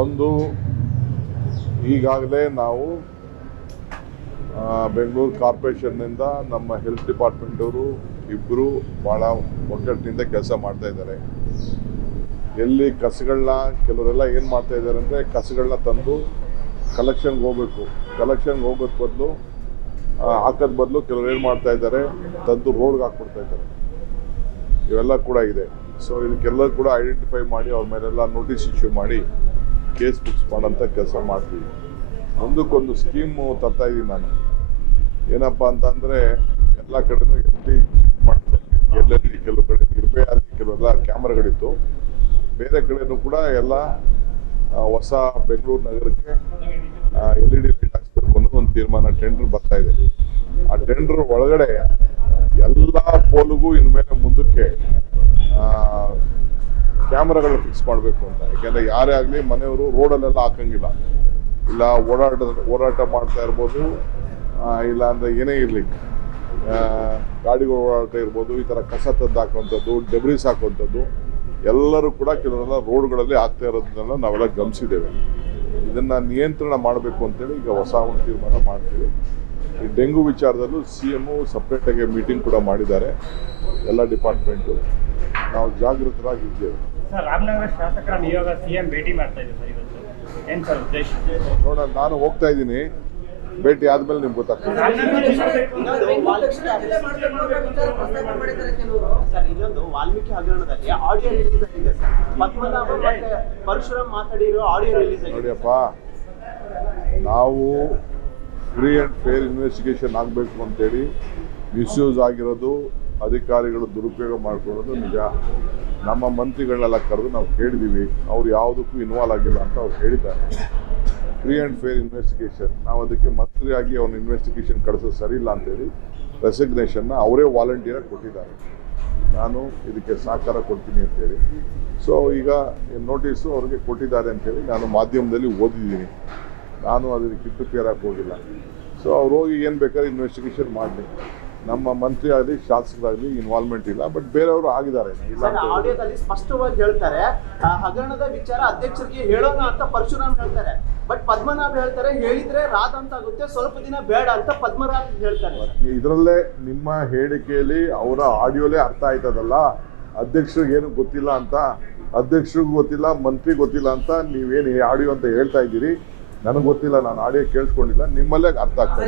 ಒಂದು, ಈಗಾಗಲೇ ನಾವು ಬೆಂಗಳೂರು ಕಾರ್ಪೊರೇಷನ್ನಿಂದ ನಮ್ಮ ಹೆಲ್ತ್ ಡಿಪಾರ್ಟ್ಮೆಂಟ್ ಅವರು ಇಬ್ಬರು ಭಾಳ ಒಗ್ಗಟ್ಟಿನಿಂದ ಕೆಲಸ ಮಾಡ್ತಾ ಇದ್ದಾರೆ. ಎಲ್ಲಿ ಕಸಗಳನ್ನ ಕೆಲವರೆಲ್ಲ ಏನು ಮಾಡ್ತಾ ಇದ್ದಾರೆ ಅಂದರೆ ಕಸಗಳನ್ನ ತಂದು ಕಲೆಕ್ಷನ್ಗೆ ಹೋಗಬೇಕು. ಕಲೆಕ್ಷನ್ಗೆ ಹೋಗೋದ್ ಬದಲು ಹಾಕೋದ್ ಬದಲು ಕೆಲವರು ಏನು ಮಾಡ್ತಾ ಇದ್ದಾರೆ, ತಂದು ರೋಡ್ಗೆ ಹಾಕ್ಬಿಡ್ತಾ ಇದ್ದಾರೆ. ಇವೆಲ್ಲ ಕೂಡ ಇದೆ. ಸೊ ಇದಕ್ಕೆಲ್ಲ ಕೂಡ ಐಡೆಂಟಿಫೈ ಮಾಡಿ ಅವ್ರ ಮೇಲೆಲ್ಲ ನೋಟಿಸ್ ಇಶ್ಯೂ ಮಾಡಿ ಕೇಸ್ ಬುಕ್ಸ್ ಮಾಡೋಂಥ ಕೆಲಸ ಮಾಡ್ತೀವಿ. ಮುಂದಕ್ಕೊಂದು ಸ್ಕೀಮು ತರ್ತಾ ಇದ್ದೀನಿ ನಾನು. ಏನಪ್ಪ ಅಂತಂದರೆ, ಎಲ್ಲ ಕಡೆನೂ ಎಲ್ಲಿ ಮಾಡ್ತಾರೆ. ಎಲ್ಲೆಲ್ಲಿ ಕೆಲವು ಕಡೆ ನಿರ್ಭಯ ಅಲ್ಲಿ ಕೆಲವೆಲ್ಲ ಕ್ಯಾಮ್ರಾಗಳಿತ್ತು. ಬೇರೆ ಕಡೆನೂ ಕೂಡ ಎಲ್ಲ ಹೊಸ ಬೆಂಗಳೂರು ನಗರಕ್ಕೆ ಎಲ್ ಇ ಡಿ ಲೈಟ್ ಹಾಕ್ಸ್ಬೇಕು ಅನ್ನೋದು ಒಂದು ತೀರ್ಮಾನ ಟೆಂಡರ್ ಬರ್ತಾ ಇದೆ. ಆ ಟೆಂಡರ್ ಒಳಗಡೆ ಎಲ್ಲ ಪೋಲಿಗೂ ಇನ್ಮೇಲೆ ಮುಂದಕ್ಕೆ ಕ್ಯಾಮ್ರಾಗಳು ಫಿಕ್ಸ್ ಮಾಡಬೇಕು ಅಂತ. ಯಾಕೆಂದ್ರೆ ಯಾರೇ ಆಗಲಿ ಮನೆಯವರು ರೋಡಲ್ಲೆಲ್ಲ ಹಾಕಂಗಿಲ್ಲ. ಇಲ್ಲ ಓಡಾಟ ಓಡಾಟ ಮಾಡ್ತಾ ಇರ್ಬೋದು ಇಲ್ಲ ಅಂದರೆ ಏನೇ ಇರಲಿ. ಗಾಡಿಗಳು ಓಡಾಟ ಇರ್ಬೋದು, ಈ ಥರ ಕಸ ತದ್ದು ಹಾಕುವಂಥದ್ದು ಡೆಬ್ರೀಸ್ ಹಾಕುವಂಥದ್ದು ಎಲ್ಲರೂ ಕೂಡ ಕೆಲವೆಲ್ಲ ರೋಡ್ಗಳಲ್ಲಿ ಆಗ್ತಾ ಇರೋದನ್ನೆಲ್ಲ ನಾವೆಲ್ಲ ಗಮನಿಸಿದ್ದೇವೆ. ಇದನ್ನ ನಿಯಂತ್ರಣ ಮಾಡಬೇಕು ಅಂತೇಳಿ ಈಗ ಹೊಸ ಒಂದು ತೀರ್ಮಾನ ಮಾಡ್ತೀವಿ. ಈ ಡೆಂಗು ವಿಚಾರದಲ್ಲೂ ಸಿ ಎಮ್ಮು ಸಪ್ರೇಟಾಗಿ ಮೀಟಿಂಗ್ ಕೂಡ ಮಾಡಿದ್ದಾರೆ. ಎಲ್ಲ ಡಿಪಾರ್ಟ್ಮೆಂಟು ನಾವು ಜಾಗೃತರಾಗಿದ್ದೇವೆ. ಸರ್ ರಾಮನಗರ ಶಾಸಕರ ನಿಯೋಗ ಸಿಎಂ ಭೇಟಿ ಮಾಡ್ತಾ ಇದೆ ಸರ್ ಇವತ್ತು. ಏನ್ ಸರ್ ಉದ್ದೇಶ? ನೋಡೋಣ ನಾನು ಹೋಗ್ತಾ ಇದ್ದೀನಿ. ಭೇಟಿ ಆದ್ಮೇಲೆ ನಿಮ್ಗೆ ಗೊತ್ತಾಗ್ತದೆ. ಸರ್ ಇನ್ನೊಂದು ವಾಲ್ಮೀಕಿ ಹಗರಣದಲ್ಲಿ ಆಡಿಯೋ ರಿಲೀಸ್ ಆಗಿದೆ ಸರ್. ಪದ್ಮನಾಭ ಮತ್ತೆ ಪರಶುರಾಮ್ ಮಾತಾಡಿರೋ ಆಡಿಯೋ ರಿಲೀಸ್ ಆಗಿದೆ ನೋಡಿಯಪ್ಪ ನಾವು ಫ್ರೀ ಅಂಡ್ ಫೇರ್ ಇನ್ವೆಸ್ಟಿಗೇಷನ್ ಆಗಬೇಕು ಅಂತೇಳಿ ಮಿಸ್ಯೂಸ್ ಆಗಿರೋದು ಅಧಿಕಾರಿಗಳು ದುರುಪಯೋಗ ಮಾಡ್ಕೊಳ್ಳೋದು ನಿಜ. ನಮ್ಮ ಮಂತ್ರಿಗಳನ್ನೆಲ್ಲ ಕರೆದು ನಾವು ಕೇಳಿದ್ದೀವಿ ಅವ್ರು ಯಾವುದಕ್ಕೂ ಇನ್ವಾಲ್ವ್ ಆಗಿಲ್ಲ ಅಂತ ಅವ್ರು ಹೇಳಿದ್ದಾರೆ. ಫ್ರೀ ಆ್ಯಂಡ್ ಫೇರ್ ಇನ್ವೆಸ್ಟಿಗೇಷನ್ ನಾವು ಅದಕ್ಕೆ ಮಂತ್ರಿಯಾಗಿ ಅವ್ನ ಇನ್ವೆಸ್ಟಿಗೇಷನ್ ಕಳಿಸೋದು ಸರಿ ಇಲ್ಲ ಅಂತೇಳಿ ರೆಸಿಗ್ನೇಷನ್ನ ಅವರೇ ವಾಲಂಟಿಯರಾಗಿ ಕೊಟ್ಟಿದ್ದಾರೆ. ನಾನು ಇದಕ್ಕೆ ಸಹಕಾರ ಕೊಡ್ತೀನಿ ಅಂತೇಳಿ ಸೊ ಈಗ ನೋಟಿಸು ಅವ್ರಿಗೆ ಕೊಟ್ಟಿದ್ದಾರೆ ಅಂತೇಳಿ ನಾನು ಮಾಧ್ಯಮದಲ್ಲಿ ಓದಿದ್ದೀನಿ. ನಾನು ಅದಕ್ಕೆ ಕಿತ್ತು ಹೋಗಿಲ್ಲ. ಸೊ ಅವ್ರು ಹೋಗಿ ಏನು ಬೇಕಾದ್ರೆ ಇನ್ವೆಸ್ಟಿಗೇಷನ್ ಮಾಡಲಿ. ನಮ್ಮ ಮಂತ್ರಿ ಆಗಲಿ ಶಾಸಕರಾಗಲಿ ಇನ್ವಾಲ್ವ್ಮೆಂಟ್ ಇಲ್ಲ ಬಟ್ ಬೇರೆಯವರು ಆಗಿದ್ದಾರೆ. ಇಲ್ಲ ಸರ್ ಆಡಿಯೋದಲ್ಲಿ ಸ್ಪಷ್ಟವಾಗಿ ಹೇಳ್ತಾರೆ ಹಗರಣದ ವಿಚಾರ ಅಧ್ಯಕ್ಷರಿಗೆ ಹೇಳೋಣ ಅಂತ ಪರಶುರಾಮ್ ಹೇಳ್ತಾರೆ. ಬಟ್ ಪದ್ಮನಾಭ ಹೇಳ್ತಾರೆ ಹೇಳಿದ್ರೆ ರಾತ್ ಅಂತ ಆಗುತ್ತೆ ಸ್ವಲ್ಪ ದಿನ ಬೇಡ ಅಂತ ಪದ್ಮನಾಭ್ ಹೇಳ್ತಾರೆ. ಇದರಲ್ಲೇ ನಿಮ್ಮ ಹೇಳಿಕೆಯಲ್ಲಿ ಅವರ ಆಡಿಯೋಲೇ ಅರ್ಥ ಆಯ್ತದಲ್ಲ? ಅಧ್ಯಕ್ಷರಿಗೆ ಏನು ಗೊತ್ತಿಲ್ಲ ಅಂತ? ಅಧ್ಯಕ್ಷರಿಗೂ ಗೊತ್ತಿಲ್ಲ ಮಂತ್ರಿ ಗೊತ್ತಿಲ್ಲ ಅಂತ ನೀವೇನು ಆಡಿಯೋ ಅಂತ ಹೇಳ್ತಾ ಇದ್ದೀರಿ? ನನಗೆ ಗೊತ್ತಿಲ್ಲ ನಾನು ಆಡಿಯೋ ಕೇಳಿಸ್ಕೊಂಡಿಲ್ಲ ನಿಮ್ಮಲ್ಲೇ ಅರ್ಥ ಆಗ್ತದೆ.